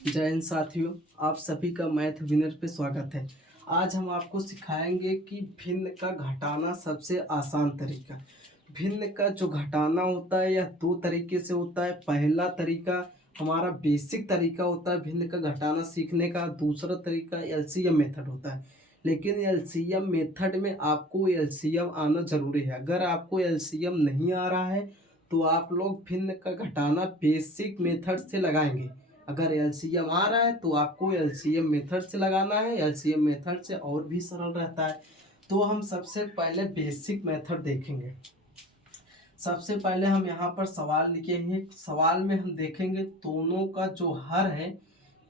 जय हिंद साथियों, आप सभी का मैथ विनर पे स्वागत है। आज हम आपको सिखाएंगे कि भिन्न का घटाना सबसे आसान तरीका। भिन्न का जो घटाना होता है यह दो तरीके से होता है। पहला तरीका हमारा बेसिक तरीका होता है भिन्न का घटाना सीखने का। दूसरा तरीका एलसीएम मेथड होता है। लेकिन एलसीएम मेथड में आपको एलसीएम आना जरूरी है। अगर आपको एलसीएम नहीं आ रहा है तो आप लोग भिन्न का घटाना बेसिक मेथड से लगाएंगे। अगर एलसीएम आ रहा है तो आपको एलसीएम मेथड से लगाना है। एलसीएम मेथड से और भी सरल रहता है। तो हम सबसे पहले बेसिक मेथड देखेंगे। सबसे पहले हम यहाँ पर सवाल लिखेंगे। सवाल में हम देखेंगे दोनों का जो हर है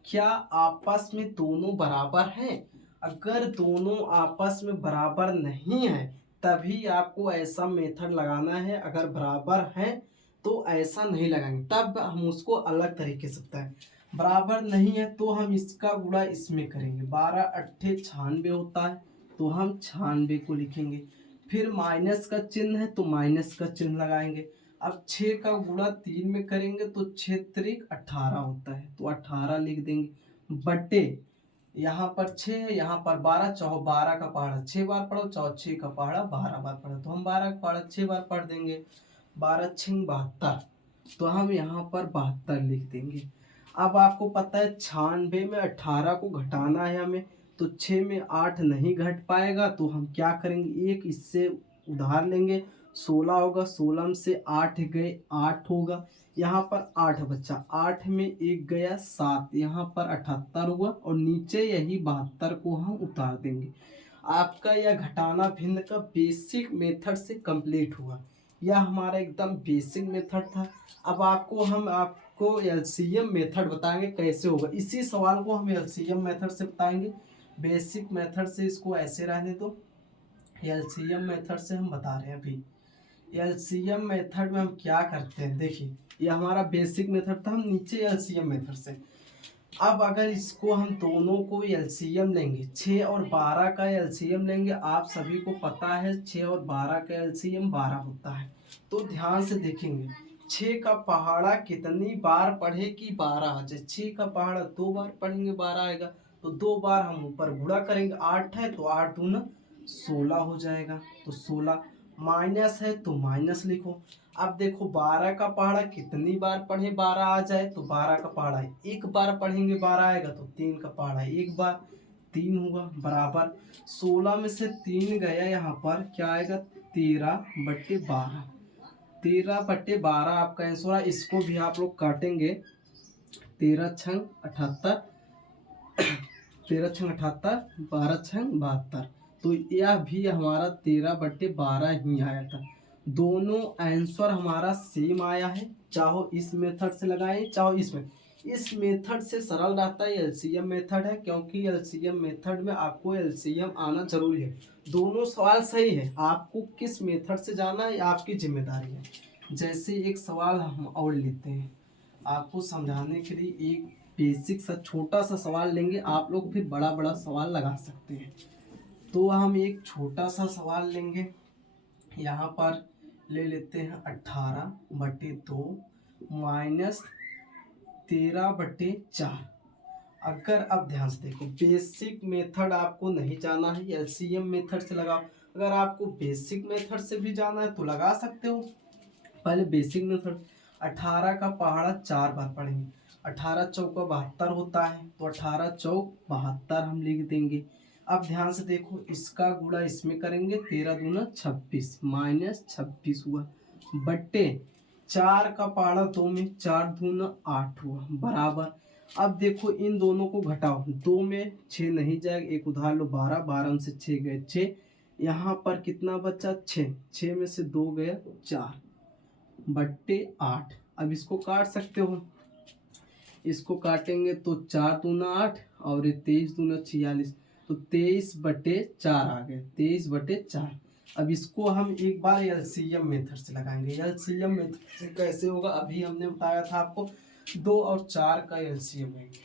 क्या आपस में दोनों बराबर हैं। अगर दोनों आपस में बराबर नहीं है तभी आपको ऐसा मेथड लगाना है। अगर बराबर है तो ऐसा नहीं लगाएंगे, तब हम उसको अलग तरीके से बताएं। बराबर नहीं है तो हम इसका गुणा इसमें करेंगे। 12 अट्ठे 96 होता है तो हम 96 को लिखेंगे। फिर माइनस का चिन्ह है तो माइनस का चिन्ह लगाएंगे। अब 6 का गुणा 3 में करेंगे तो 6 त्रिक 18 होता है तो 18 लिख देंगे। बटे यहाँ पर 6 है, यहाँ पर 12, चाहो 12 का पहाड़ा 6 बार पढ़ो, चाहो 6 का पहाड़ा 12 बार पढ़ो, तो हम 12 का पहाड़ा 6 बार पढ़ देंगे। 12 छिंग 72, तो हम यहाँ पर 72 लिख देंगे। अब आपको पता है 96 में 18 को घटाना है हमें, तो 6 में 8 नहीं घट पाएगा तो हम क्या करेंगे, एक इससे उधार लेंगे। 16 होगा, 16 में से 8 गए 8 होगा। यहाँ पर 8 बच्चा, 8 में 1 गया 7, यहाँ पर 78 हुआ और नीचे यही 72 को हम उतार देंगे। आपका यह घटाना भिन्न का बेसिक मेथड से कंप्लीट हुआ। यह हमारा एकदम बेसिक मेथड था। अब आपको एलसीएम मेथड बताएंगे कैसे होगा। इसी सवाल को हम एलसीएम मेथड से बताएंगे। बेसिक मेथड से इसको ऐसे रहने दो, एलसीएम मेथड से हम बता रहे हैं। अभी एलसीएम मेथड में हम क्या करते हैं, देखिए ये हमारा बेसिक मेथड था, हम नीचे एलसीएम मेथड से। अब अगर इसको हम दोनों को एलसीएम लेंगे, 6 और 12 का एलसीएम लेंगे। आप सभी को पता है 6 और 12 का एलसीएम 12 होता है। तो ध्यान से देखेंगे 6 का पहाड़ा कितनी बार पढ़े कि 12 आ जाए। 6 का पहाड़ा 2 बार पढ़ेंगे 12 आएगा, तो 2 बार हम ऊपर गुणा करेंगे। 8 है तो 8 दूना 16 हो जाएगा, तो 16। माइनस है तो माइनस लिखो। अब देखो 12 का पहाड़ा कितनी बार पढ़े 12 आ जाए, तो 12 का पहाड़ा एक बार पढ़ेंगे 12 आएगा, तो 3 का पहाड़ा एक बार 3 होगा, बराबर 16 में से 3 गया, यहाँ पर क्या आएगा 13/12। 13/12 आपका आंसर है। इसको भी आप लोग काटेंगे, 13 छंग 78, 13 छंग 78, 12 छंग 72, तो यह भी हमारा 13/12 ही आया था। दोनों आंसर हमारा सेम आया है। चाहो इस मेथड से लगाएं चाहो इसमें। इस मेथड से सरल रहता है, एलसीएम मेथड है, क्योंकि एलसीएम मेथड में आपको एलसीएम आना जरूरी है। दोनों सवाल सही है, आपको किस मेथड से जाना है आपकी जिम्मेदारी है। जैसे एक सवाल हम और लेते हैं आपको समझाने के लिए। एक बेसिक सा छोटा सा सवाल लेंगे, आप लोग फिर बड़ा बड़ा सवाल लगा सकते हैं। तो हम एक छोटा सा सवाल लेंगे। यहाँ पर ले लेते हैं 18/2 माइनस 13/4। अगर अब ध्यान से देखो, बेसिक मेथड आपको नहीं जाना है, एलसीएम मेथड से लगाओ। अगर आपको बेसिक मेथड से भी जाना है तो लगा सकते हो। पहले बेसिक मेथड, 18 का पहाड़ा 4 बार पढ़ेंगे। 18 चौका 72 होता है, तो 18 चौक 72 हम लिख देंगे। अब ध्यान से देखो, इसका गुणा इसमें करेंगे, 13 दूना 26 माइनस 26 हुआ, बट्टे 4 का पहाड़ा 2 में 4 दूना 8 हुआ, बराबर। अब देखो इन दोनों को घटाओ, 2 में 6 नहीं जाएगा, एक उधार लो 12, 12 में से 6 गए 6, यहाँ पर कितना बचा 6, 6 में से 2 गया 4/8। अब इसको काट सकते हो, इसको काटेंगे तो 4 दूना 8 और 23 दूना 46, तो 23/4 आ गए, 23/4। अब इसको हम एक बार एलसीएम मेथड से लगाएंगे। एलसीएम मेथड से कैसे होगा, अभी हमने बताया था आपको, 2 और 4 का एलसीएम लेंगे।